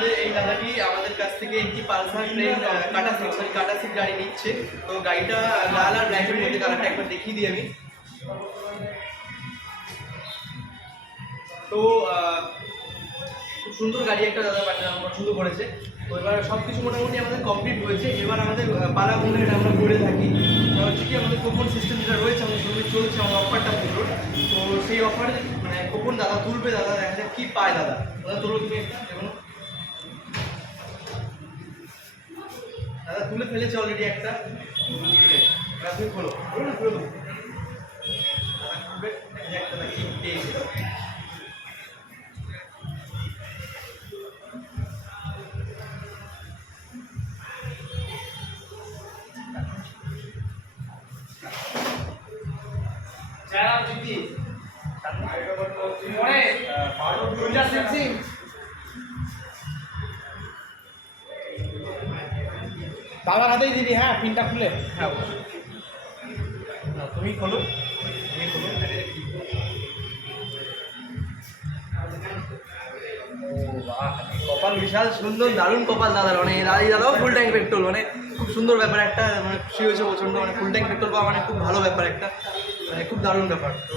আমাদের এই দাদাটি আমাদের কাছ থেকে একটি পালসার প্লেন কাটা সিট গাড়ি নিচ্ছে। তো গাড়িটা লাল আর ব্ল্যাকের মধ্যে, কালারটা একবার দেখিয়ে দিই আমি। তো খুব সুন্দর গাড়ি একটা দাদা পছন্দ করেছে। তো এবার সব কিছু মোটামুটি আমাদের কমপ্লিট হয়েছে। এবার আমাদের পালা মুভমেন্ট আমরা করে থাকি, হচ্ছে কি আমাদের কুপন সিস্টেম যেটা রয়েছে আমাদের সঙ্গে চলছে, আমাদের অফারটা পুরো। তো সেই অফারে মানে কুপন দাদা তুলবে, দাদা দেখা যাক কী পায়। দাদা তুলো তুমি একটা, দেখুন দাদা তুলে ফেলেছে অলরেডি একটা। তুমি খোলো, না খুলে দেবো। দাদা খুলবে, একটা কি পেয়েছে। দাদার হাতেই দিবি, হ্যাঁ পিনটা খুলে। হ্যাঁ তুমি খোলো, কপাল বিশাল সুন্দর, দারুণ কপাল দাদার। মানে দাদাও ফুল ট্যাঙ্ক পেট্রোল, মানে খুব সুন্দর ব্যাপার একটা, মানে খুশি হয়েছে প্রচন্ড। মানে ফুল ট্যাঙ্ক পেট্রোল পাওয়া মানে খুব ভালো ব্যাপার একটা, মানে খুব দারুণ ব্যাপার। তো